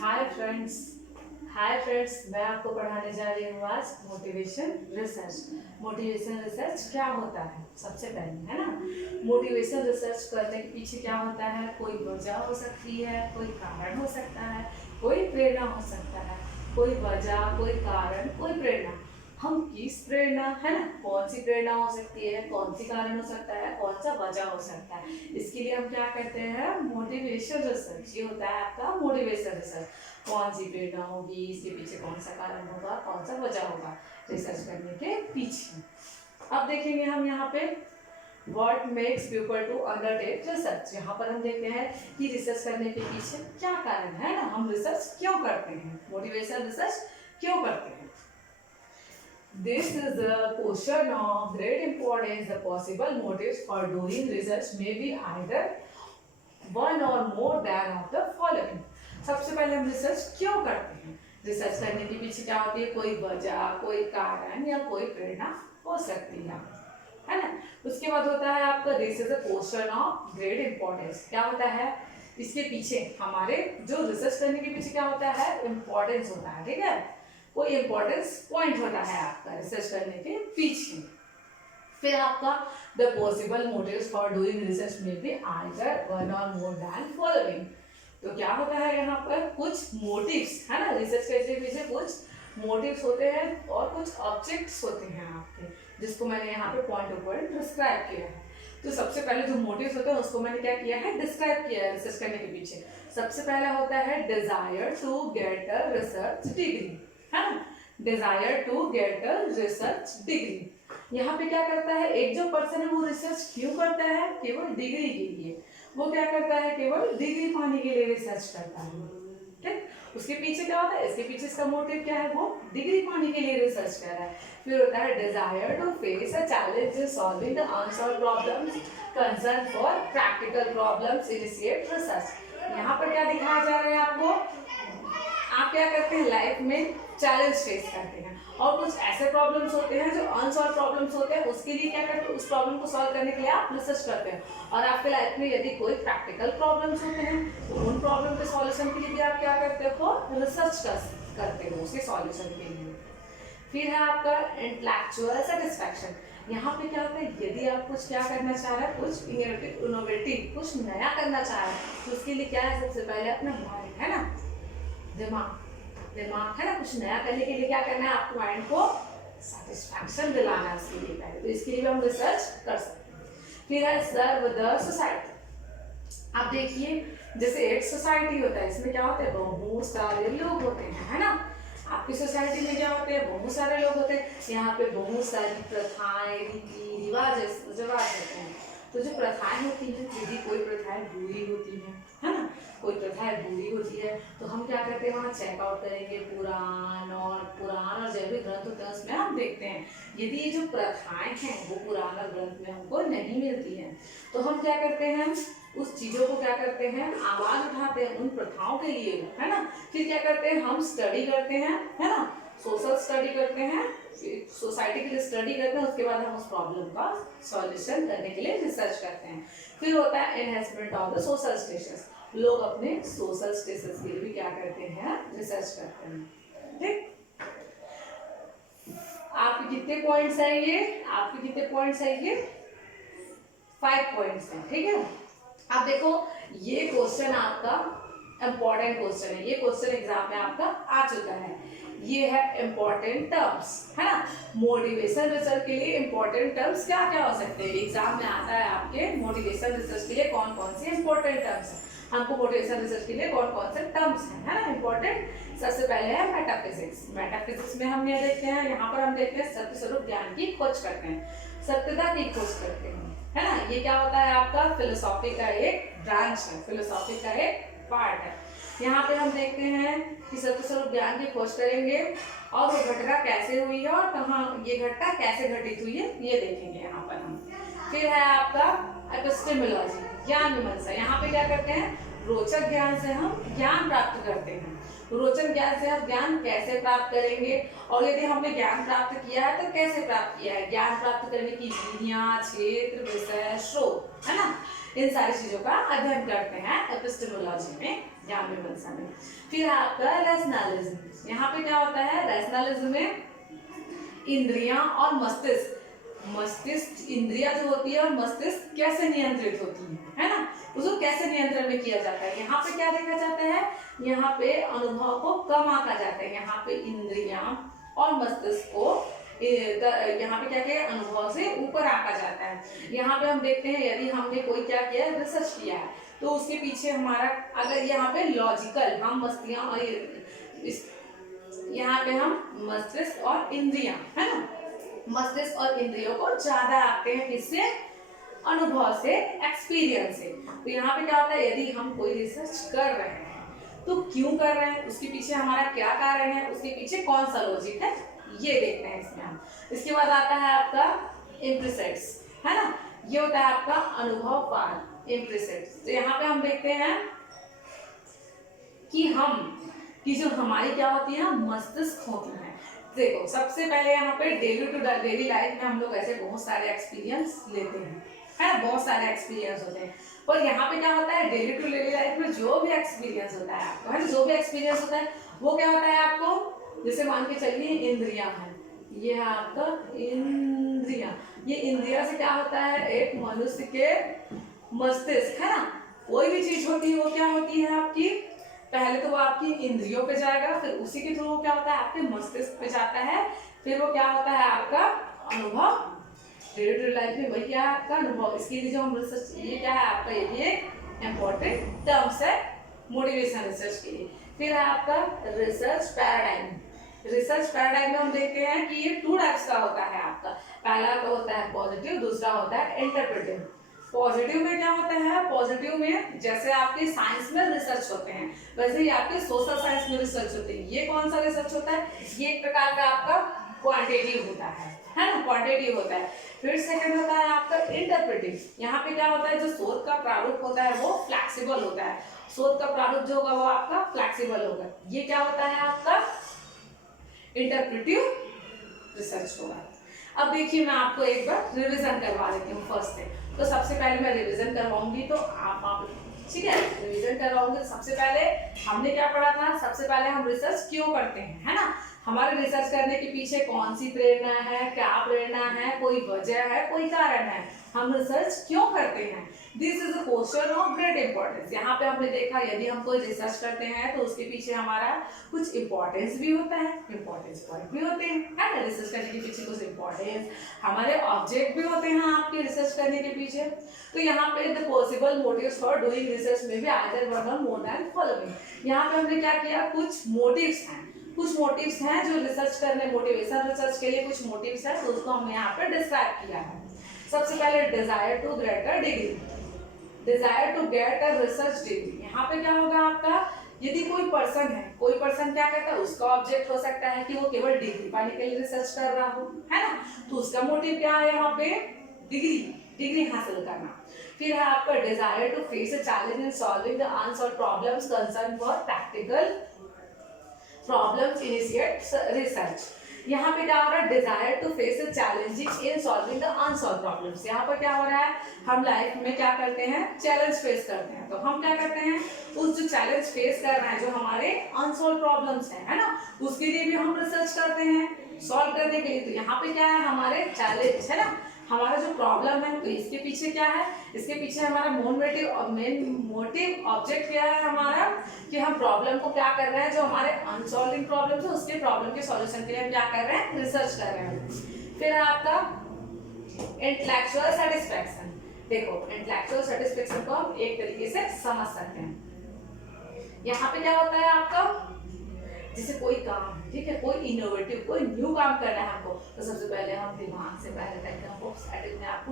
Hi friends. मैं आपको पढ़ाने जा रही हूँ आज मोटिवेशन रिसर्च। मोटिवेशन रिसर्च क्या होता है? सबसे पहले है ना, मोटिवेशन रिसर्च करने के पीछे क्या होता है? कोई वजह हो सकती है, कोई कारण हो सकता है, कोई प्रेरणा हो सकता है। कोई वजह, कोई कारण, कोई प्रेरणा। हम किस प्रेरणा, है ना, कौन सी प्रेरणा हो सकती है, कौन सी कारण हो सकता है, कौन सा वजह हो सकता है, इसके लिए हम क्या करते हैं? Motivation research. ये होता है आपका मोटिवेशन रिसर्च। कौन सी प्रेरणा होगी, इसके पीछे कौन सा कारण होगा, कौन सा वजह होगा रिसर्च करने के पीछे। अब देखेंगे हम यहाँ पे What makes people to undertake research। यहाँ पर हम देखते हैं कि रिसर्च करने के पीछे क्या कारण है ना, हम रिसर्च क्यों करते हैं, मोटिवेशन रिसर्च क्यों करते हैं। This is a question of great importance. The possible motives for doing research may be either one or more than of the following। सबसे पहले हम रिसर्च क्यों करते हैं? रिसर्च करने के पीछे क्या होती है? कोई वजह, कोई कारण या कोई प्रेरणा हो सकती है ना। उसके बाद होता है आपका this is a question of great importance. क्या होता है इसके पीछे? हमारे जो रिसर्च करने के पीछे क्या होता है? इंपॉर्टेंस होता है, ठीक है, कोई इंपॉर्टेंस पॉइंट होता है आपका रिसर्च करने के पीछे। फिर आपका the possible motives for doing research में भी आइदर वन और मोर देन फॉलोइंग। तो क्या होता है यहाँ पर? कुछ मोटिव्स, है ना, रिसर्च करने के पीछे कुछ मोटिव्स होते हैं और कुछ ऑब्जेक्ट्स होते हैं आपके, जिसको मैंने यहाँ पे पॉइंट टू पॉइंट डिस्क्राइब किया है। तो सबसे पहले जो मोटिव्स होते हैं उसको मैंने क्या किया है? डिस्क्राइब किया है रिसर्च करने के पीछे। सबसे पहला होता है desire to get a research degree, है ना, desire to get a research degree. यहाँ पे क्या करता है? एक जो पर्सन है वो रिसर्च क्यों करता है? केवल डिग्री के लिए। वो क्या करता है? केवल डिग्री पाने के लिए रिसर्च करता है, ठीक। उसके पीछे क्या होता है? इसके पीछे इसका मोटिव क्या है? वो डिग्री पाने के लिए रिसर्च कर रहा है। फिर होता है desire to face a challenge solving the unsolved problems, concern for practical problems, initiate research. यहाँ पर क्या दिखाया जा रहा है आपको? आप क्या करते हैं लाइफ में? चैलेंज फेस करते हैं और कुछ ऐसे प्रॉब्लम्स होते हैं जो अनसॉल्व प्रॉब्लम्स होते हैं, उसके लिए क्या करते हैं? उस प्रॉब्लम को सॉल्व करने के लिए आप रिसर्च करते हैं। और आपके लाइफ में यदि कोई प्रैक्टिकल प्रॉब्लम्स होते हैं तो उन प्रॉब्लम के सॉल्यूशन के लिए भी आप क्या करते हो? रिसर्च करते हो उसके सॉल्यूशन के लिए। फिर है आपका इंटेलेक्चुअल सेटिस्फैक्शन। यहाँ पे क्या होता है? यदि आप कुछ क्या करना चाह रहे हैं, कुछ इनोवेटिव, कुछ नया करना चाह रहे हैं, तो उसके लिए क्या है? सबसे पहले अपना माइंड, है ना, दिमाग है ना, कुछ नया करने के लिए क्या करना है? आपको माइंड को सेटिस्फैक्शन दिलाना है उसके लिए पहले, तो इसके लिए भी हम रिसर्च कर सकते हैं। फिर है सर्व द सोसाइटी। आप देखिए जैसे एक सोसाइटी होता है, इसमें क्या होता है? बहुत सारे लोग होते हैं, है ना। आपकी सोसाइटी में क्या होते हैं? बहुत सारे लोग होते हैं। यहाँ पे बहुत सारी प्रथाएं, रीति रिवाज होते हैं। तो जो प्रथाएं होती हैं, यदि कोई प्रथाएं बुरी होती है ना, कोई प्रथाएं बुरी होती है, तो हम क्या करते हैं? वहाँ चेकआउट करेंगे पुराण और जैविक ग्रंथ होते हैं, उसमें हम देखते हैं यदि ये जो प्रथाएं हैं वो पुराण और ग्रंथ में हमको नहीं मिलती हैं, तो हम क्या करते हैं? उस चीजों को क्या करते हैं? आवाज उठाते हैं उन प्रथाओं के लिए, है ना। फिर क्या करते हैं? हम स्टडी करते हैं, है ना, सोशल स्टडी करते हैं, सोसाइटी के लिए स्टडी करते हैं, उसके बाद हम उस प्रॉब्लम का सॉल्यूशन करने के लिए रिसर्च करते हैं। फिर होता है enhancement of the social status. लोग अपने सोशल स्टेटस के लिए भी क्या करते हैं? रिसर्च करते हैं, ठीक। आपके कितने पॉइंट्स है ये? आपके कितने पॉइंट्स है ये? 5 पॉइंट्स हैं, ठीक है। अब देखो ये क्वेश्चन आपका इंपॉर्टेंट क्वेश्चन है, ये क्वेश्चन एग्जाम में आपका आ चुका है। ये है इंपॉर्टेंट टर्म्स, है ना। मोटिवेशन रिसर्च के लिए इंपॉर्टेंट टर्म्स क्या क्या हो सकते हैं? एग्जाम में आता है आपके मोटिवेशन रिसर्च के लिए कौन कौन से इंपॉर्टेंट टर्म्स हैं। हमको मोटिवेशन रिसर्च के लिए कौन कौन से टर्म्स हैं, है ना, इंपॉर्टेंट। सबसे पहले है मेटाफिजिक्स। मेटाफिजिक्स में हम ये देखते हैं, यहाँ पर हम देखते हैं सत्य स्वरूप ज्ञान की खोज करते हैं, सत्यता की खोज करते हैं, है ना। ये क्या होता है? आपका फिलोसॉफी का एक ब्रांच है, फिलोसॉफी का एक पार्ट है। यहाँ पे हम देखते हैं कि सत्य स्वरूप ज्ञान की खोज करेंगे और वो घटना कैसे हुई है और कहाँ ये घटना कैसे घटित हुई है, ये देखेंगे यहाँ पर हम। फिर है आपका एपिस्टेमोलॉजी, ज्ञान मीमांसा। यहाँ पे क्या करते हैं? रोचक ज्ञान से हम ज्ञान प्राप्त करते हैं। रोचक ज्ञान से हम ज्ञान कैसे प्राप्त करेंगे, और यदि हमने ज्ञान प्राप्त किया है तो कैसे प्राप्त किया है। ज्ञान प्राप्त करने की विधियां, क्षेत्र, विषय, स्रोत, है ना, इन सारी चीजों का अध्ययन करते हैं एपिस्टेमोलॉजी में, ज्ञान मीमांसा में। फिर आपका रैशनलिज्म, यहाँ पे क्या होता है रैशनलिज्म में इंद्रियां और मस्तिष्क, इंद्रिया जो होती है और मस्तिष्क कैसे नियंत्रित होती है ना, उसको कैसे नियंत्रण में किया जाता है। यहाँ पे क्या देखा जाता है, यहाँ पे अनुभव को कम आंका जाता है। यहाँ पे इंद्रियां और मस्तिष्क को यहाँ पे क्या किया, अनुभव से ऊपर आंका जाता है। यहाँ पे हम देखते हैं यदि हमने कोई क्या किया है, रिसर्च किया है, तो उसके पीछे हमारा अगर यहाँ पे लॉजिकल हम मस्तियां और यहाँ पे हम मस्तिष्क और इंद्रियां, है ना, मस्तिष्क और इंद्रियों को ज्यादा आते हैं, किससे, अनुभव से, एक्सपीरियंस से। तो यहाँ पे क्या होता है, यदि हम कोई रिसर्च कर रहे हैं तो क्यों कर रहे हैं, उसके पीछे हमारा क्या कारण है, उसके पीछे कौन सा लॉजिक है, ये देखते हैं इसमें हम। इसके बाद आता है आपका इम्प्लिसिट्स, है ना, ये होता है आपका अनुभव पार, इम्प्लिसिट्स। तो यहाँ पे हम देखते हैं कि जो हमारी क्या होती है, मस्तिष्क होती है। देखो सबसे पहले यहाँ पे डेली लाइफ में हम लोग ऐसे बहुत सारे एक्सपीरियंस लेते हैं, है ना, बहुत सारे एक्सपीरियंस होते हैं। पर यहाँ पे क्या होता है, डेली लाइफ में जो भी एक्सपीरियंस होता है आपको, है ना, जो भी एक्सपीरियंस होता है वो क्या होता है आपको, जैसे मान के चलिए इंद्रियां है, ये है आपका इंद्रियां। ये इंद्रिया से क्या होता है, एक मनुष्य के मस्तिष्क, है ना, कोई भी चीज होती है वो क्या होती है आपकी, पहले तो वो आपकी इंद्रियों पे जाएगा, फिर उसी के थ्रू क्या होता है आपके मस्तिष्क पे जाता है, फिर वो क्या होता है आपका अनुभव। डेली लाइफ में वही क्या है आपका अनुभव। इसके लिए जो हम रिसर्च, ये क्या है आपका, ये इम्पोर्टेंट टर्म्स है मोटिवेशन रिसर्च के लिए। फिर है आपका रिसर्च पैराडाइम। रिसर्च पैराडाइम में हम देखते हैं कि ये 2 टाइप्स का होता है आपका। पहला तो होता है पॉजिटिव, दूसरा होता है इंटरप्रेटिव। पॉजिटिव में क्या होता है, पॉजिटिव में जैसे आपके साइंस में रिसर्च होते हैं वैसे ही आपके सोशल साइंस में रिसर्च होते हैं। ये कौन सा रिसर्च होता है, ये एक प्रकार का आपका क्वांटिटेटिव होता है ना, क्वांटिटेटिव होता है। फिर सेकंड होता है आपका इंटरप्रेटिव। यहाँ पे क्या होता है, जो शोध का प्रारूप होता है वो फ्लेक्सिबल होता है, शोध का प्रारूप जो होगा वो आपका फ्लेक्सिबल होगा। ये क्या होता है आपका इंटरप्रेटिव रिसर्च होगा। अब देखिए मैं आपको एक बार रिवीजन करवा देती हूँ फर्स्ट से। तो सबसे पहले मैं रिवीजन करवाऊंगी, तो आप ठीक है, रिवीजन करवाऊंगी। तो सबसे पहले हमने क्या पढ़ा था, सबसे पहले हम रिसर्च क्यों करते हैं, है ना, हमारे रिसर्च करने के पीछे कौन सी प्रेरणा है, क्या प्रेरणा है, कोई वजह है, कोई कारण है, हम रिसर्च क्यों करते हैं। This is a question of great importance. यहाँ पे हमने देखा यदि हम कोई रिसर्च करते हैं तो उसके पीछे हमारा कुछ इंपॉर्टेंस भी होता है, इंपॉर्टेंस पॉइंट भी होते हैं, है ना, रिसर्च करने के पीछे कुछ इंपॉर्टेंस, हमारे ऑब्जेक्ट भी होते हैं आपके रिसर्च करने के पीछे। तो यहाँ पे the possible motives for doing research में भी आइदर वन और मोर देन फॉलोइंग। यहाँ पे हमने क्या किया, कुछ मोटिव्स हैं, कुछ मोटिव्स हैं जो रिसर्च करने, मोटिवेशन रिसर्च के लिए कुछ मोटिव्स हैं, तो उसको हमने यहाँ पे डिस्क्राइब किया है। सबसे पहले desire to get a degree, desire to get a research degree. यहाँ पे क्या होगा आपका, यदि कोई पर्सन है, कोई पर्सन क्या करता है, उसका ऑब्जेक्ट हो सकता है कि वो केवल डिग्री पाने के लिए रिसर्च कर रहा हो, है ना, तो उसका मोटिव क्या है यहाँ पे, डिग्री हासिल करना। फिर है आपका desire to face a challenge in solving the unsolved problems, concern for practical problems, initiate research. यहाँ पे क्या हो रहा है, desire to face a challenging in solving the unsolved problems. यहाँ पर क्या हो रहा है, हम लाइफ में क्या करते हैं, चैलेंज फेस करते हैं, तो हम क्या करते हैं, उस जो चैलेंज फेस कर रहे हैं, जो हमारे अनसॉल्व्ड प्रॉब्लम्स हैं, है ना, उसके लिए भी हम रिसर्च करते हैं सॉल्व करने के लिए। तो यहाँ पे क्या है, हमारे चैलेंज, है ना, हमारा जो प्रॉब्लम है, तो इसके पीछे क्या है, इसके पीछे हमारा मेन मोटिव ऑब्जेक्ट क्या है हमारा, कि हम प्रॉब्लम को क्या कर रहे हैं, जो हमारे अनसॉल्विंग प्रॉब्लम है उसके प्रॉब्लम के सॉल्यूशन के लिए हम क्या कर रहे हैं, रिसर्च कर रहे हैं। फिर आपका इंटेलेक्चुअल सेटिस्फैक्शन। देखो इंटेलेक्चुअल सेटिस्फैक्शन को हम एक तरीके से समझ सकते हैं। यहाँ पे क्या होता है आपका, जैसे कोई काम, ठीक है, कोई इनोवेटिव, कोई न्यू काम करना है हमको, तो सबसे पहले हम दिमाग से पहले तक हमको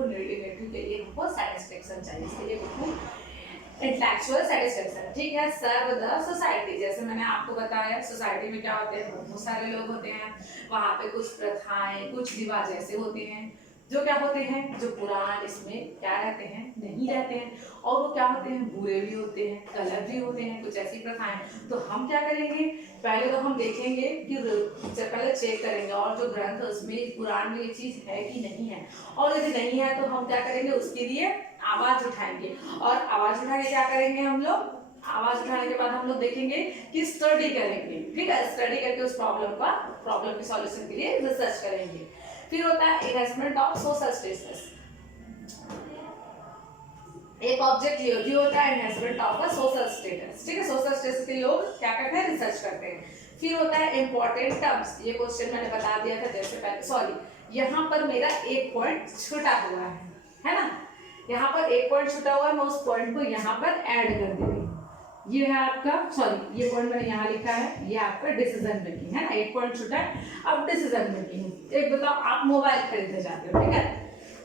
इनोवेटिव के लिए हमको सेटिस्फैक्शन चाहिए, इसके लिए इंटेलेक्चुअल सेटिस्फैक्शन, ठीक है। सर्व द सोसाइटी, जैसे मैंने आपको बताया सोसाइटी में क्या होते हैं, बहुत सारे लोग होते हैं, वहाँ पे कुछ प्रथाएं, कुछ रिवाज ऐसे होते हैं जो क्या होते हैं, जो पुरान इसमें क्या रहते हैं, नहीं रहते हैं, और वो क्या होते हैं, बुरे भी होते हैं, गलत भी होते हैं, कुछ ऐसी प्रथाएं। तो हम क्या करेंगे, पहले तो हम देखेंगे कि पहले चेक करेंगे और जो ग्रंथ उसमें पुराण में ये चीज है कि नहीं है, और यदि नहीं है तो हम क्या करेंगे, उसके लिए आवाज उठाएंगे। और आवाज उठा के क्या करेंगे हम लोग, आवाज उठाने के बाद हम लोग देखेंगे कि स्टडी करेंगे, ठीक है, स्टडी करके उस प्रॉब्लम के सॉल्यूशन के लिए रिसर्च करेंगे। फिर होता है एनहांसमेंट ऑफ सोशल स्टेटस। एक ऑब्जेक्ट ये होता है enhancement of the social status, ठीक है, सोशल स्टेटस के लोग क्या करते हैं, रिसर्च करते हैं। फिर होता है इंपॉर्टेंट टर्म्स, ये क्वेश्चन मैंने बता दिया था जैसे पहले, सॉरी यहाँ पर मेरा एक पॉइंट छूटा हुआ है ना, यहाँ पर एक पॉइंट छूटा हुआ है, मैं उस पॉइंट को यहाँ पर ऐड कर दे रही हूँ। ये है आपका, सॉरी ये पॉइंट मैंने यहाँ लिखा है, ये आपका डिसीजन मेकिंग है ना, एक पॉइंट छूटा है। अब डिसीजन मेकिंग, एक बताओ, आप मोबाइल खरीदने जाते हो, ठीक है,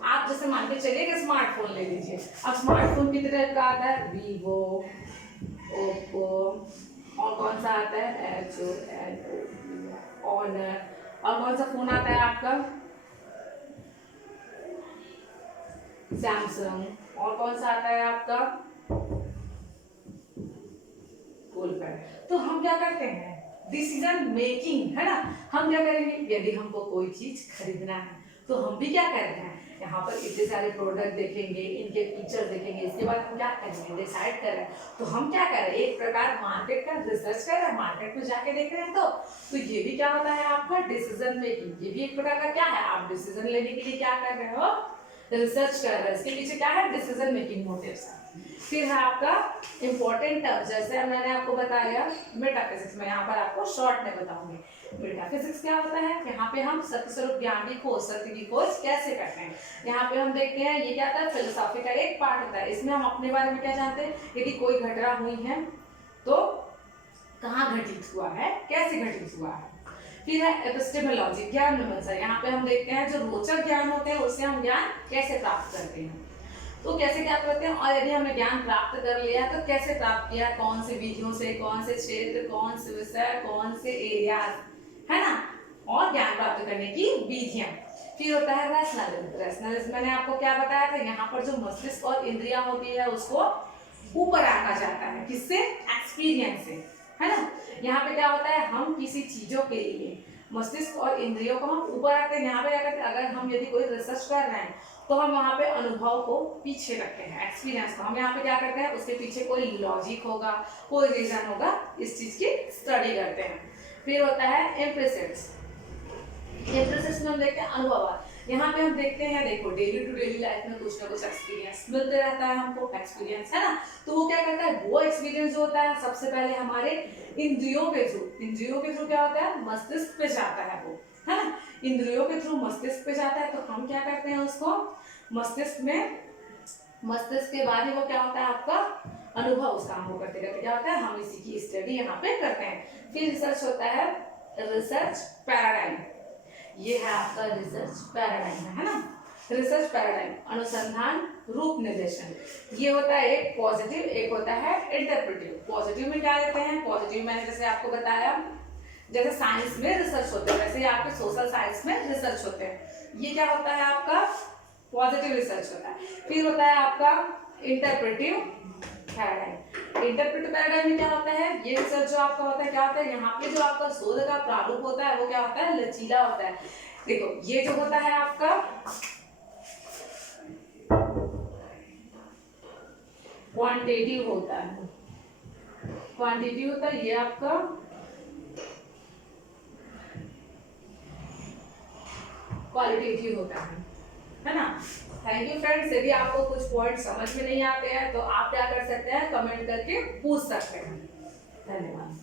आप जैसे मान के चलिए कि स्मार्टफोन ले लीजिए। अब स्मार्टफोन कितने टाइप का आता है, वीवो, ओप्पो, और कौन सा आता है, एचओ, ऑनर, और कौन सा फोन आता है आपका, सैमसंग, और कौन सा आता है आपका, तो हम क्या करते हैं, डिसीजन मेकिंग, है ना, हम क्या करेंगे, यदि हमको कोई चीज खरीदना है तो हम भी क्या करते हैं, यहाँ पर इतने सारे प्रोडक्ट देखेंगे, इनके फीचर देखेंगे, इसके बाद हम क्या करेंगे, डिसाइड कर रहे हैं। तो हम क्या कर रहे हैं, एक प्रकार मार्केट का रिसर्च कर रहे हैं, मार्केट में जाके देख रहे हैं। तो ये भी क्या होता है आपका डिसीजन मेकिंग, ये भी एक प्रकार का क्या है, आप डिसीजन लेने के लिए क्या कर रहे हो, रिसर्च कर रहे हैं, इसके पीछे क्या है, डिसीजन मेकिंग मोटिव्स है। फिर है आपका इंपॉर्टेंट टर्म, जैसे मैंने आपको बताया मेटाफिजिक्स में, यहाँ पर आपको शॉर्ट में बताऊंगी। मेटाफिजिक्स क्या होता है, यहाँ पे हम सत्य स्वरूप ज्ञान की खोज, सत्य की खोज कैसे करते हैं। यहाँ पे हम देखते हैं ये क्या होता है, फिलोसॉफी का एक पार्ट होता है, इसमें हम अपने बारे में क्या जानते हैं, यदि कोई घटना हुई है तो कहाँ घटित हुआ है, कैसे घटित हुआ है। फिर है एपिस्टेमोलॉजी, ज्ञान मीमांसा, यहाँ पे हम देखते हैं जो रोचक ज्ञान होते हैं उससे हम ज्ञान कैसे प्राप्त करते हैं, तो कैसे क्या करते हैं, और यदि हमने ज्ञान प्राप्त कर लिया तो कैसे प्राप्त किया, कौन से विधियों से, कौन से क्षेत्र, कौन से विषय, कौन से एरिया, है ना, और ज्ञान प्राप्त करने की विधियां। फिर होता है रैशनलिज्म। रैशनलिज्म मैंने आपको क्या बताया था, यहाँ पर जो मस्तिष्क और इंद्रियां होती है उसको ऊपर आना जाता है, किससे, एक्सपीरियंस से, है ना। यहाँ पे क्या होता है, हम किसी चीजों के लिए मस्तिष्क और इंद्रियों को हम ऊपर आते हैं। यहाँ पे क्या करते हैं, अगर हम यदि कोई रिसर्च कर रहे हैं तो हम वहाँ पे अनुभव को पीछे रखते हैं, एक्सपीरियंस को हम यहाँ पे क्या करते हैं, उसके पीछे कोई लॉजिक होगा, कोई रीजन होगा, इस चीज की स्टडी करते हैं। फिर होता है इम्प्रेशंस। इम्प्रेशंस में हम देखते हैं अनुभव, यहाँ पे हम देखते हैं, देखो डेली टू डेली लाइफ में कुछ ना कुछ एक्सपीरियंस मिलते रहता है हमको, एक्सपीरियंस, है ना। तो वो क्या करता है, वो एक्सपीरियंस जो होता है सबसे पहले हमारे इंद्रियों के थ्रू क्या होता है, मस्तिष्क पे जाता है वो, है ना, इंद्रियों के थ्रू मस्तिष्क पे जाता है। तो हम क्या करते हैं उसको मस्तिष्क में, मस्तिष्क के बाद ही वो क्या होता है आपका अनुभव, उस काम को करते करते क्या होता है, हम इसी की स्टडी यहाँ पे करते हैं। फिर रिसर्च होता है रिसर्च पैराडाइम, ये है आपका रिसर्च पैराडाइम, है ना। रिसर्च पैराडाइम, अनुसंधान रूप निर्देशन, ये होता है एक पॉजिटिव, एक होता है इंटरप्रेटिव। पॉजिटिव में क्या लेते हैं, पॉजिटिव मैंने जैसे आपको बताया, जैसे साइंस में रिसर्च होते हैं वैसे आपके सोशल साइंस में रिसर्च होते हैं, ये क्या होता है आपका पॉजिटिव रिसर्च होता है। फिर होता है आपका इंटरप्रेटिव पैराडाइम। इंटरप्रेटिव पैराडाइम में क्या होता है, ये रिसर्च जो आपका होता है क्या होता है, यहाँ पे जो आपका शोध का प्रारूप होता है वो क्या होता है, लचीला होता है। देखो ये जो होता है आपका क्वांटिटेटिव होता है, क्वांटिटेटिव होता है, ये आपका क्वालिटेटिव होता है ना। थैंक यू फ्रेंड्स, यदि आपको कुछ पॉइंट समझ में नहीं आते हैं तो आप क्या कर सकते हैं, कमेंट करके पूछ सकते हैं। धन्यवाद।